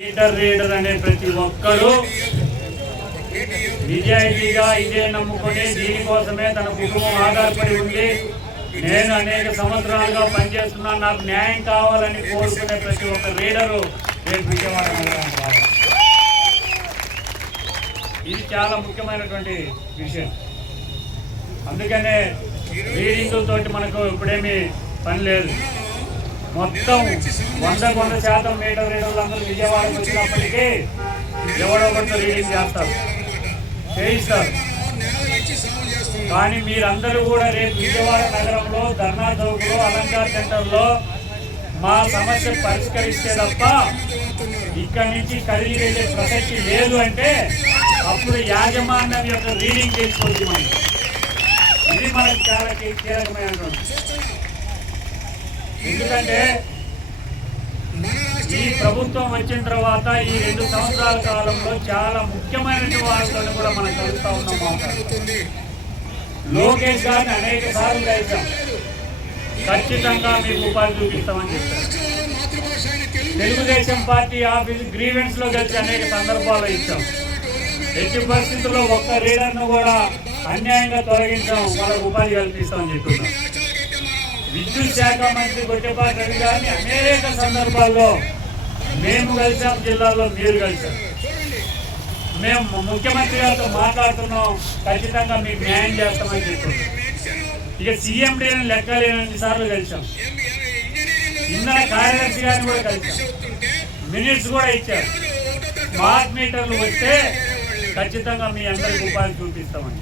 Reader అనే ప్రతి ఒక్కరూ నిజాయితీగా ఇదే నమ్ముకొని దీనికోసమే తన కుటుంబం ఆధారపడి ఉంది. నేను అనేక సంవత్సరాలుగా పనిచేస్తున్నాను, నాకు న్యాయం కావాలని కోరుకునే ప్రతి ఒక్క రీడరు రేపు విజయవాడ నగరానికి రావాలి. ఇది చాలా ముఖ్యమైనటువంటి విషయం. అందుకనే రీడింగ్ తోటి మనకు ఇప్పుడేమీ పని లేదు. మొత్తం 100% మీటర్ రీడర్లు అందరూ విజయవాడకు వచ్చినప్పటికీ ఎవడో ఒకటి రీడింగ్ చేయిస్తారు. కానీ మీరందరూ కూడా రేపు విజయవాడ నగరంలో ధర్నా చౌక్లో అలంకార్ సెంటర్లో మా సమస్య పరిష్కరిస్తే తప్ప ఇక్కడి నుంచి కదిలి వెళ్ళే ప్రసక్తి లేదు అంటే అప్పుడు యాజమాన్యం యొక్క రీడింగ్ చేసుకోవచ్చు. ఇది మనకు చాలా కీలకమైనటువంటి. ఎందుకంటే ఈ ప్రభుత్వం వచ్చిన తర్వాత ఈ 2 సంవత్సరాల కాలంలో చాలా ముఖ్యమైన వార్తలను కూడా మనం కలుగుతా ఉన్నాం. లోకేష్ గారిని అనేక సార్లు కలిసాం, ఖచ్చితంగా మీకు ఉపాధి చూపిస్తామని చెప్పారు. తెలుగుదేశం పార్టీ ఆఫీస్ గ్రీవెన్స్ లో కలిసి అనేక సందర్భాల్లో ఇచ్చాం. ఎట్టి పరిస్థితుల్లో ఒక్క రీడర్ను కూడా అన్యాయంగా తొలగించాం, వాళ్ళకు ఉపాధి కల్పిస్తామని చెప్తున్నాం. విద్యుత్ శాఖ మంత్రి గొట్టెపాటి రవి గారిని అనేక సందర్భాల్లో మేము కలిసాం, జిల్లాలో మీరు కలిసాం. మేము ముఖ్యమంత్రి గారితో మాట్లాడుతున్నాం, ఖచ్చితంగా మీకు న్యాయం చేస్తామని చెప్తున్నాం. ఇక సీఎండీని లెక్కలేనన్ని సార్లు కలిసాం. ఇంధన కార్యదర్శి గారిని కూడా కలిసాం, మినిట్స్ కూడా ఇచ్చారు. స్మార్ట్ మీటర్లు వస్తే ఖచ్చితంగా మీ అందరికి ఉపాధి చూపిస్తామని.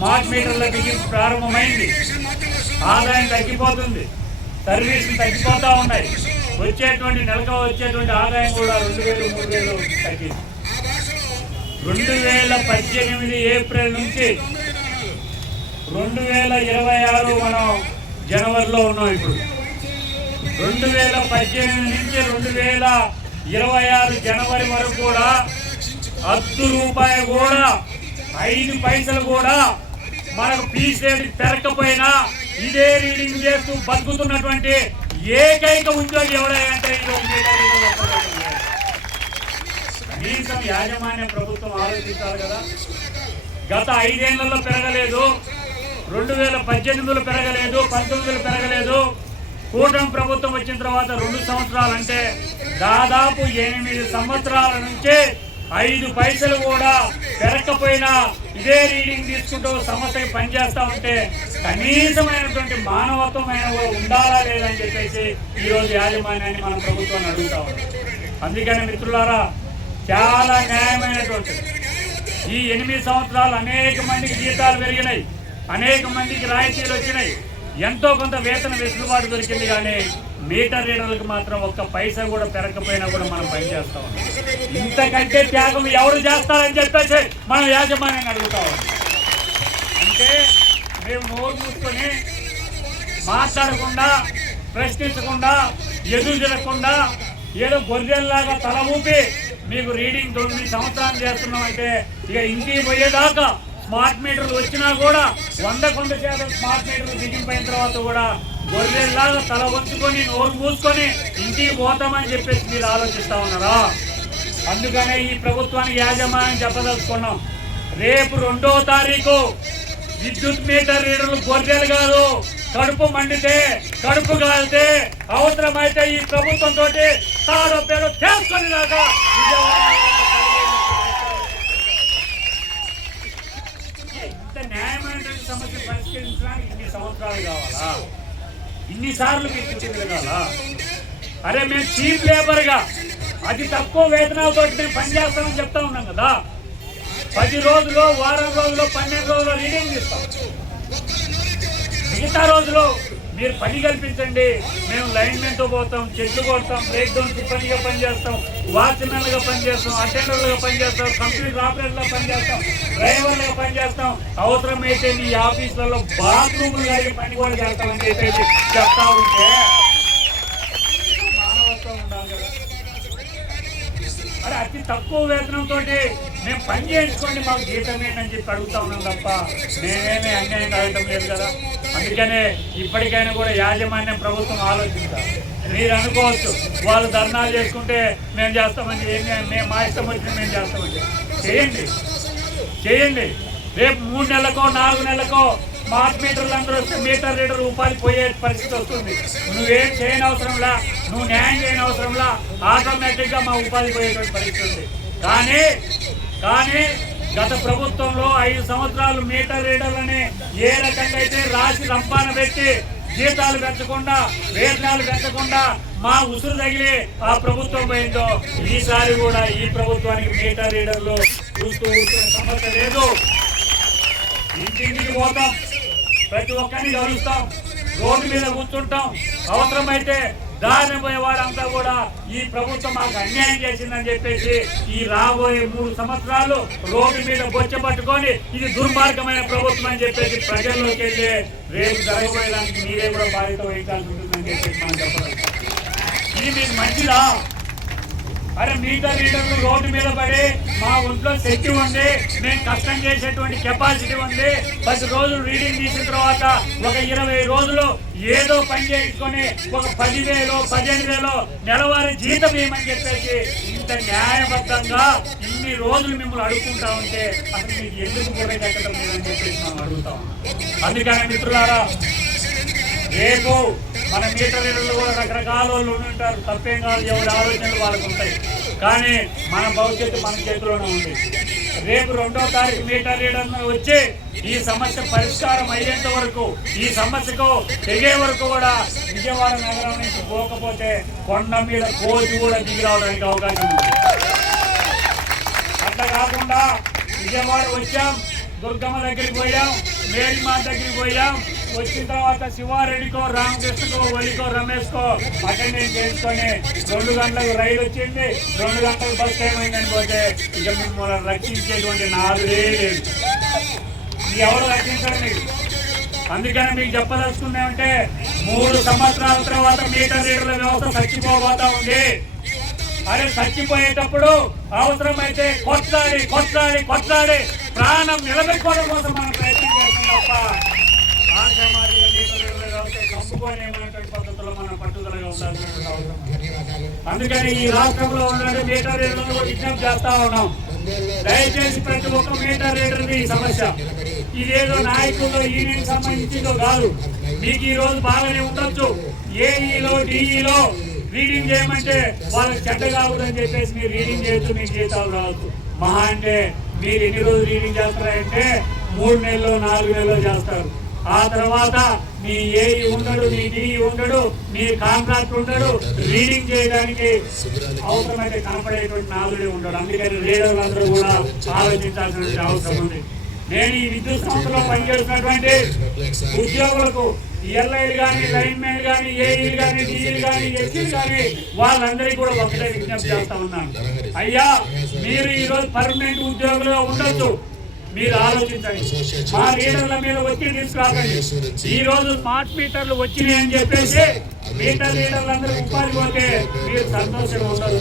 స్మార్ట్ మీటర్ల బిగింపు ప్రారంభమైంది, ఆదాయం తగ్గిపోతుంది, సర్వీసులు తగ్గిపోతూ ఉన్నాయి. నెలకు వచ్చేటువంటి ఆదాయం కూడా 2000, 3000 తగ్గింది. 2018 ఏప్రిల్ నుంచి 2026 మనం జనవరిలో ఉన్నాం. ఇప్పుడు 2018 నుంచి 2026 జనవరి వరకు కూడా ₹10 కూడా 5 పైసలు కూడా మనకు ఫీజు రేటు పెరగకపోయినా ఇదే రీడింగ్ చేస్తూ బతుకుతున్నటువంటి ఏకైక ఉద్యోగి ఎవరైనా కనీసం యాజమాన్య ప్రభుత్వం ఆలోచించాలి కదా. గత 5 ఏళ్లలో పెరగలేదు, 2018లో పెరగలేదు, 19లో పెరగలేదు. కూటమి ప్రభుత్వం వచ్చిన తర్వాత 2 సంవత్సరాలు అంటే దాదాపు 8 సంవత్సరాల నుంచి 5 పైసలు కూడా పెరగకపోయినా ఇదే రీడింగ్ తీసుకుంటూ సమస్యకి పనిచేస్తా ఉంటే కనీసమైనటువంటి మానవత్వమైన ఉండాలా లేదని చెప్పేసి ఈరోజు యాజమాన్యాన్ని మన ప్రభుత్వాన్ని అడుగుతా ఉన్నాం. అందుకని మిత్రులారా, చాలా న్యాయమైనటువంటి ఈ 8 సంవత్సరాలు అనేక మందికి జీతాలు పెరిగినాయి, అనేక మందికి రాయితీలు వచ్చినాయి, ఎంతో కొంత వేతన వెసులుబాటు దొరికింది. కానీ మీటర్ రీడర్లకు మాత్రం ఒక్క పైసా కూడా పెరగకపోయినా కూడా మనం పనిచేస్తా ఉన్నాం. ఇంతకంటే త్యాగం ఎవరు చేస్తారని చెప్పేసి మనం యాజమాన్యాన్ని అడుగుతా ఉన్నాం. అంటే మేము నోరు మూసుకొని మాట్లాడకుండా, ప్రశ్నించకుండా, ఎదురు తిరగకుండా ఏదో గొర్రెల్లాగా తల ఊపి మీకు రీడింగ్ 9 సంవత్సరాలు చేస్తున్నామంటే ఇక ఇంటికి పోయేదాకా స్మార్ట్ మీటర్లు వచ్చినా కూడా 100% స్మార్ట్ మీటర్లు బిగింపోయిన తర్వాత కూడా గొర్రెల్లాగా తల వంచుకొని నోరు మూసుకొని ఇంటికి పోతామని చెప్పేసి మీరు ఆలోచిస్తా ఉన్నారా? అందుకనే ఈ ప్రభుత్వానికి యాజమాన్యం చెప్పదలుచుకున్నాం. రేపు 2వ తారీఖు విద్యుత్ మీటర్ రీడర్లు గొర్రెలు కాదు, కడుపు మండితే, కడుపు కాలితే, అవసరమైతే ఈ ప్రభుత్వంతో తాడో పేరు చేసుకొని దాకా ఇంత న్యాయమైనటువంటి సమస్య పరిష్కరించడానికి 2 సంవత్సరాలు కావాలా? ఇన్నిసార్లు మీకు తిరగాలా? అరే మేము చీప్ లేబర్ గా అతి తక్కువ వేతనాలతో మేము పనిచేస్తామని చెప్తా ఉన్నాం కదా. 10 రోజులు, వారం రోజులు, 12 రోజులు రీడింగ్ ఇస్తాం. మిగతా రోజులు మీరు పని కల్పించండి, మేము లైన్మెంట్తో పోతాం, చెట్లు కొడతాం, బ్రేక్ డౌన్ సిబ్బందిగా పనిచేస్తాం, వాచ్మెన్లుగా పనిచేస్తాం, అటెండర్లుగా పనిచేస్తాం, కంప్యూటర్ ఆపరేటర్గా పనిచేస్తాం, డ్రైవర్లుగా పనిచేస్తాం, అవసరమైతే మీ ఆఫీసులలో బాత్రూమ్లు కలిగి పని కూడా చేస్తామని చెప్పేసి చెప్తా ఉంటే మానవత్వం ఉండాలి కదా. అరే అతి తక్కువ వేతనంతో మేము పని చేయించుకోండి, మాకు జీతం ఏంటని చెప్పి అడుగుతా ఉన్నాం తప్ప మేమేమీ అన్యాయం అడగటం లేదు కదా. అందుకనే ఇప్పటికైనా కూడా యాజమాన్యం ప్రభుత్వం ఆలోచించాలి. మీరు అనుకోవచ్చు వాళ్ళు ధర్నాలు చేసుకుంటే మేము చేస్తామని, మేము మా ఇష్టం వచ్చిన మేము చేస్తామని. చేయండి. రేపు 3 నెలలకో 4 నెలలకో స్మార్ట్ మీటర్లు అందరూ వస్తే మీటర్ రీడర్ ఉపాధి పోయే పరిస్థితి వస్తుంది. నువ్వేం చేయని అవసరంలా, నువ్వు న్యాయం చేయని అవసరంలా, ఆటోమేటిక్గా మా ఉపాధి పోయేటువంటి పరిస్థితి ఉంది. కానీ గత ప్రభుత్వంలో 5 సంవత్సరాలు మీటర్ రీడర్లని ఏ రకంగా అయితే రాసి రంపాన పెట్టి జీతాలు పెంచకుండా, వేతనాలు పెంచకుండా మా ఉసురు తగిలి ఆ ప్రభుత్వం పోయిందో, ఈసారి కూడా ఈ ప్రభుత్వానికి మీటర్ రీడర్లు చూస్తూ సమస్య లేదు. ఇంటింటికి పోతాం, ప్రతి ఒక్కరిని గమనిస్తాం, రోడ్డు మీద కూర్చుంటాం. అవసరమైతే దారిని పోయేవాడంతా కూడా ఈ ప్రభుత్వం మాకు అన్యాయం చేసిందని చెప్పేసి ఈ రాబోయే 3 సంవత్సరాలు రోడ్డు మీద బొచ్చ పట్టుకొని ఇది దుర్మార్గమైన ప్రభుత్వం అని చెప్పేసి ప్రజల్లోకి వెళ్ళి రేపు జరగబోయేదానికి మీరే కూడా బాధ్యత వహించాల్సి ఉంటుందని చెప్పేసి మనం చెప్పడం. ఇది మీకు మంచిదా? అరే మీటర్ రీడర్లు రోడ్డు మీద పడి మా ఒంట్లో శక్తి ఉంది, మేము కష్టం చేసేటువంటి కెపాసిటీ ఉంది, 10 రోజులు రీడింగ్ తీసిన తర్వాత ఒక 20 రోజులు ఏదో పని చేసుకొని ఒక 10,000 15,000 నెలవారీ జీతం ఏమని చెప్పేసి ఇంత న్యాయబద్ధంగా ఇన్ని రోజులు మిమ్మల్ని అడుగుకుంటా ఉంటే అసలు మీకు ఎందుకు కూడా ఎక్కడం లేదని చెప్పేసి మనం అడుగుతాం. అందుకని మిత్రులారా, రేపు మన మీటర్ రీడర్లు కూడా రకరకాల వాళ్ళు ఉంటారు, తప్పేం కాదు, ఎవరి ఆలోచనలు వాళ్ళకు ఉంటాయి. కానీ మన భవిష్యత్తు మన చేతిలోనే ఉంది. రేపు 2వ తారీఖు మీటర్ రీడర్ వచ్చి ఈ సమస్య పరిష్కారం అయ్యేంత వరకు, ఈ సమస్యకు తెగే వరకు కూడా విజయవాడ నగరం నుంచి పోకపోతే కొండ మీద కోతి కూడా దిగి రావడానికి అవకాశం ఉంది. అట్లా కాకుండా విజయవాడ వచ్చాం, దుర్గమ్మ దగ్గరికి పోయాం, మేడిమాత దగ్గరికి పోయాం, వచ్చిన తర్వాత శివారెడ్డికో, రామకృష్ణకో, ఒలికో, రమేష్కో అటెండెన్స్ చేసుకొని 2 గంటలకు రైలు వచ్చింది, 2 గంటలకు బస్ ఏమైందని పోతే ఇక మిమ్మల్ని రక్షించేటువంటి నాదుడే లేదు. ఎవరు రక్షించండి మీకు. అందుకని మీకు చెప్పదలుచుకుందామంటే 3 సంవత్సరాల తర్వాత మీటర్ రీడర్ల వ్యవస్థ చచ్చిపోబోతా ఉంది. అరే చచ్చిపోయేటప్పుడు అవసరమైతే కొట్లాడి ప్రాణం నిలబెట్టుకోవడం కోసం మనం ప్రయత్నం చేస్తాం తప్ప పద్ధతుల్లో మనం పట్టుదలగా ఉండాల్సిన అవసరం. అందుకని ఈ రాష్ట్రంలో ఉన్న మీటర్ రీడర్లను విజ్ఞప్తి చేస్తా ఉన్నాం, దయచేసి ప్రతి ఒక్క మీటర్ రీడర్ది ఈ సమస్య. ఇదేదో నాయకుల్లో యూనియన్ సంబంధించిందో కాదు. మీకు ఈ రోజు బాగానే ఉండొచ్చు, ఏఈలో డిఈలో రీడింగ్ చేయమంటే వాళ్ళకి చెడ్డ కావద్దని చెప్పేసి మీరు రీడింగ్ చేయొచ్చు, మీకు జీతాలు రావచ్చు. మహా అంటే మీరు ఎన్ని రోజులు రీడింగ్ చేస్తారంటే 3 నెలలు 4 నెలలు చేస్తారు. ఆ తర్వాత మీ ఏఈ ఉండడు, మీ డిఈ ఉండడు, మీ కాంట్రాక్ట్ ఉండడు, రీడింగ్ చేయడానికి అవసరమైతే కనపడేటువంటి నాదుడే ఉండడు. అందుకని రీడర్లందరూ కూడా ఆలోచించాల్సిన అవసరం ఉంది. నేను ఈ విద్యుత్ సంస్థలో పనిచేస్తున్నటువంటి ఉద్యోగులకు, ఎల్ఐలు కానీ, లైన్మెన్లు కానీ, ఏఈలు కానీ, డిఈలు కానీ, ఎస్సీలు కానీ వాళ్ళందరికీ కూడా ఒకటే విజ్ఞప్తి చేస్తా ఉన్నాను. అయ్యా, మీరు ఈరోజు పర్మనెంట్ ఉద్యోగులుగా ఉండొచ్చు, మీరు ఆలోచించండి. మా లీడర్ల మీద ఒత్తిడి తీసుకురాకండి. ఈ రోజు స్మార్ట్ మీటర్లు వచ్చినాయి అని చెప్పేసి మీటర్ లీడర్లందరూ ఉపాధి పోతే మీరు సంతోషంగా ఉండదు.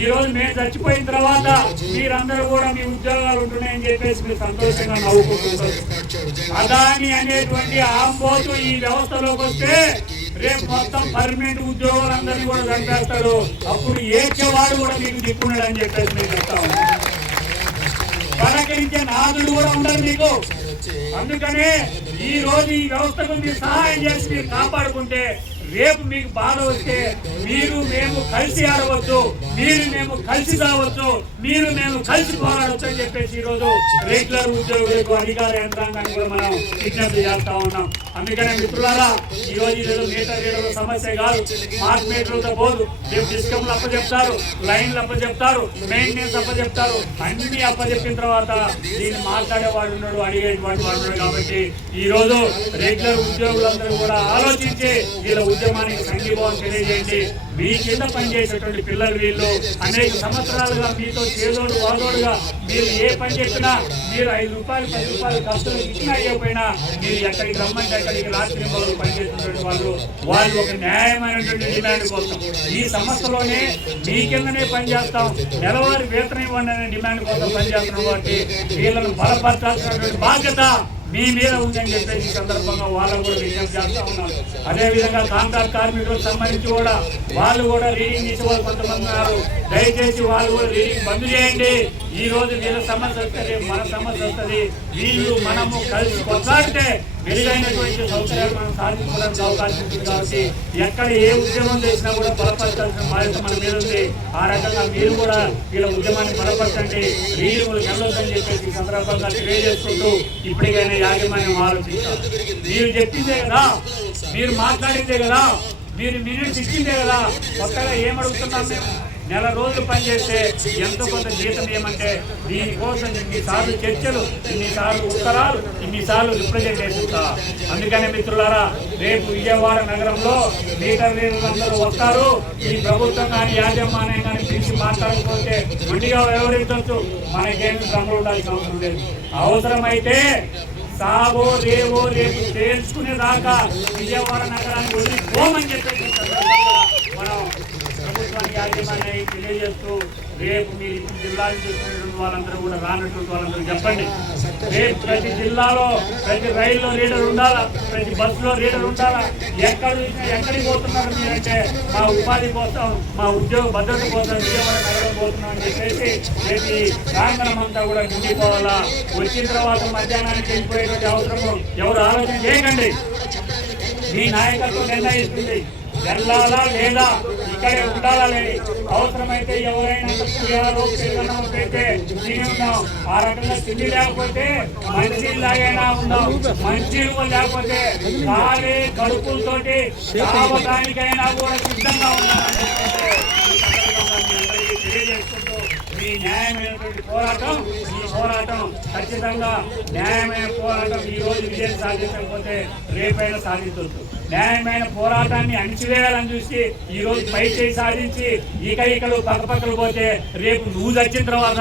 ఈ రోజు మేము చచ్చిపోయిన తర్వాత మీరందరూ కూడా మీ ఉద్యోగాలు ఉంటున్నాయని చెప్పేసి మీరు సంతోషంగా నవ్వుకుంటుంటారు. అదాని అనేటువంటి ఆంబోతు ఈ వ్యవస్థలోకి వస్తే రేపు మొత్తం పర్మనెంట్ ఉద్యోగులందరినీ కూడా చంపేస్తారు. అప్పుడు ఏడ్చేవాడు కూడా మీకు దిక్కున్నాడు అని చెప్పేసి మీరు చెప్తాము. పలకరించే నాదుడు కూడా ఉండదు మీకు. అందుకనే ఈ రోజు ఈ వ్యవస్థకు మీరు సహాయం చేసి మీరు కాపాడుకుంటే రేపు మీకు బాధ వస్తే మీరు మేము కలిసి ఆడవచ్చు, మీరు మేము కలిసి కావచ్చు, మీరు మేము కలిసి పోరాడవచ్చు అని చెప్పేసి ఈరోజు రెగ్యులర్ ఉద్యోగులకు, అధికార యంత్రాంగాన్ని కూడా మనం విజ్ఞప్తి చేస్తా ఉన్నాం. అందుకనే మిత్రులారా, ఈ రోజు ఏదో మీటర్ రీడర్ల సమస్య కాదు, స్మార్ట్ మీటర్లతో పోదు. రేపు డిస్కమ్లు అప్పచెప్తారు, లైన్లు అప్పచెప్తారు, మెయింటెనెన్స్ అప్పచెప్తారు. అన్ని అప్పచెప్పిన తర్వాత దీన్ని మాట్లాడేవాడు ఉన్నాడు, అడిగేటువంటి వాడు ఉన్నాడు. కాబట్టి ఈ రోజు రెగ్యులర్ ఉద్యోగులందరూ కూడా ఆలోచించి వీళ్ళ ఉద్యమానికి సంఘీభావం తెలియజేయండి. మీ కింద పనిచేసేటువంటి పిల్లలు వీళ్ళు అనేక సంవత్సరాలుగా మీతో చేదోడు వాదోడుగా మీరు ఏ పని చెప్పినా మీరు 5 రూపాయలు 10 రూపాయలు ఖర్చులు ఇచ్చినా అయిపోయినా మీరు ఎక్కడికి రమ్మంటే అక్కడికి రాత్రి మొదలు పనిచేస్తున్నటువంటి వాళ్ళు ఒక న్యాయమైనటువంటి డిమాండ్ కోసం ఈ సంస్థలోనే మీ కిందనే పనిచేస్తాం, నెలవారీ వేతనం ఇవ్వండి అనే డిమాండ్ కోసం పనిచేస్తున్నాం. కాబట్టి వీళ్ళను బలపరచాల్సినటువంటి బాధ్యత మీ మీద ఉందని చెప్పేసి ఈ సందర్భంగా వాళ్ళకు కూడా విజ్ఞప్తి చేస్తా ఉన్నాం. అదేవిధంగా కాంట్రాక్ట్ కార్మికులకు సంబంధించి కూడా వాళ్ళు కూడా రీడింగ్ ఇచ్చే వాళ్ళు కొంతమంది ఉన్నారు. దయచేసి వాళ్ళు కూడా రీడింగ్ బంద్ చేయండి. ఈ రోజు వీళ్ళ సమస్య వస్తుంది, మన సమస్య వస్తుంది. వీళ్ళు మనము కలిసి కొట్లాడితే మెరుగైనటువంటి సౌకర్యాలు మనం సాధించుకోవడానికి అవకాశం ఉంటుంది. కాబట్టి ఎక్కడ ఏ ఉద్యమం చేసినా కూడా బలపరచాల్సిన బాధ్యత మన మీద ఉంది. ఆ రకంగా మీరు కూడా వీళ్ళ ఉద్యమాన్ని బలపరచండి, రీడింగ్లు వెళ్ళొద్దని చెప్పేసి ఈ సందర్భంగా తెలియజేసుకుంటూ ఇప్పటికైనా యాజమాన్యం ఆలోచించాలి. మీరు చెప్పిందే కదా, మీరు మాట్లాడిందే కదా, మీరు మినిట్స్ ఇచ్చిందే కదా. కొత్తగా ఏమడుగుతున్నాం మేము? నెల రోజులు పనిచేస్తే ఎంతో కొంత జీతం ఏమంటే దీనికోసం ఇన్నిసార్లు చర్చలు, ఇన్నిసార్లు ఉత్తరాలు, ఇన్నిసార్లు రిప్రజెంటేషన్స్. అందుకనే మిత్రులారా, రేపు విజయవాడ నగరంలో లీడర్ లీడర్లందరూ వస్తారు. ఈ ప్రభుత్వం కానీ యాజమాన్యం కానీ పిలిచి మాట్లాడకపోతే మండిగా వ్యవహరించవచ్చు. మనకేమి శ్రమలు ఉండాల్సిన అవసరం లేదు. అవసరమైతే సావో రేవో రేపు తేల్చుకునేదాకా విజయవాడ నగరాన్ని వదిలిపోమని చెప్పేసి మనం ప్రభుత్వానికి యాజమాన్యాన్ని తెలియజేస్తూ రేపు మీరు జిల్లా నుంచి వచ్చినటువంటి వాళ్ళందరూ కూడా రానటువంటి వాళ్ళందరూ చెప్పండి. రేపు ప్రతి జిల్లాలో ప్రతి రైల్లో రీడర్ ఉండాలా, ప్రతి బస్సులో రీడర్ ఉండాలా. ఎక్కడికి పోతున్నారు మీరంటే మా ఉపాధి కోసం, మా ఉద్యోగ భద్రత కోసం విజయవాడ నగరం పోతున్నాం అని చెప్పేసి రేపు ప్రాంగణం అంతా కూడా నిండిపోవాలా. వచ్చిన తర్వాత మధ్యాహ్నానికి వెళ్ళిపోయేటువంటి అవసరము ఎవరు ఆలోచన చేయకండి. మీ నాయకత్వం నిర్ణయిస్తుంది వెళ్ళాలా లేదా, ఇక్కడే ఉండాలా లేదు. అవసరమైతే ఎవరైనా అయితే తిని ఉన్నాం. ఆ రకంగా తిండి లేకపోతే మంచినీళ్ళు లాగైనా ఉన్నాం. మంచినీళ్ళు లేకపోతే ఖాళీ కడుపులతోటి తాగడానికైనా కూడా సిద్ధంగా ఉన్నామని తెలియజేసుకుంటూ మీ న్యాయమైనటువంటి పోరాటం, ఈ పోరాటం ఖచ్చితంగా న్యాయమైన పోరాటం. ఈ రోజు విజయం సాధించకపోతే రేపైనా సాధించవచ్చు. న్యాయమైన పోరాటాన్ని అణిచివేయాలని చూసి ఈ రోజు పై చేయి సాధించి ఇకలు పక్కపక్కలు పోతే రేపు నువ్వు వచ్చిన తర్వాత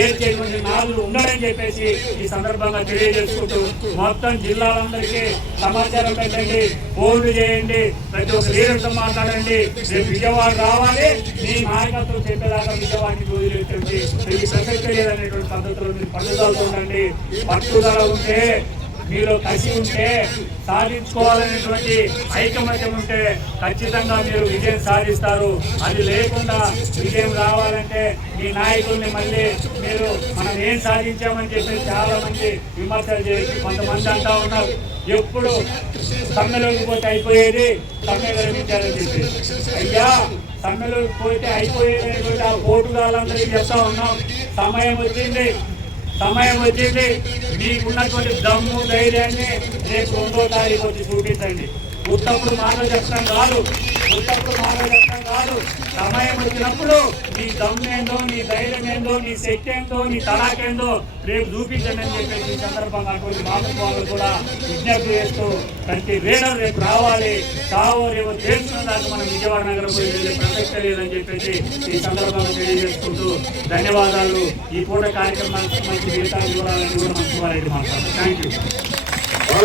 ఏడ్చేటువంటి నాలుగు ఉండడని చెప్పేసి ఈ సందర్భంగా తెలియజేసుకుంటూ మొత్తం జిల్లాలందరికీ సమాచారం పెట్టండి, ఫోన్లు చేయండి, ప్రతి ఒక్క లీడర్తో మాట్లాడండి. రేపు విజయవాడ రావాలి, మీ నాయకత్వం చెప్పేదాకా విజయవాడని వదిలేస్తుంది. ప్రసక్తి లేదనేటువంటి పద్ధతిలో మీరు పట్టుదలతో ఉండండి. పట్టుదల ఉంటే, మీలో కసి ఉంటే, సాధించుకోవాలనేటువంటి ఐకమత్యం ఉంటే ఖచ్చితంగా మీరు విజయం సాధిస్తారు. అది లేకుండా విజయం రావాలంటే మీ నాయకుల్ని మళ్ళీ మీరు మనం ఏం సాధించామని చెప్పి చాలా మంది విమర్శలు చేసి కొంతమంది అంటా ఉన్నారు, ఎప్పుడు సమ్మెలోకి పోతే అయిపోయేది, సమ్మె విరమించాలని చెప్పి. అయ్యా, సమ్మెలోకి పోతే అయిపోయేది ఆ పోటుగాళ్ళందరికీ చెప్తా ఉన్నాం. సమయం వచ్చింది. మీకున్నటువంటి దమ్ము ధైర్యాన్ని రేపు 2వ తారీఖు వచ్చి చూపించండి. ఉత్తప్పుడు మాటలు చెప్పడం కాదు. సమయం వచ్చినప్పుడు నీ దమ్మేందో, నీ ధైర్యం ఏందో, నీ శక్తి ఏందో, నీ తలాకేందో రేపు చూపించండి అని చెప్పేసి ఈ సందర్భంగా అటువంటి మామూలు కూడా విజ్ఞప్తి చేస్తూ ప్రతి రీడర్ రేపు రావాలి. కావో రేపు తెలుసుకున్న దాకా మనం విజయవాడ నగరం పోయి వెళ్ళే ప్రసక్తి లేదని చెప్పేసి ఈ సందర్భంగా తెలియజేసుకుంటూ ధన్యవాదాలు. ఈ పూట కార్యక్రమానికి మంచి జీవితాలు ఇవ్వాలని కూడా మనసు వారెడ్డి మాట్లాడారు. Thank you.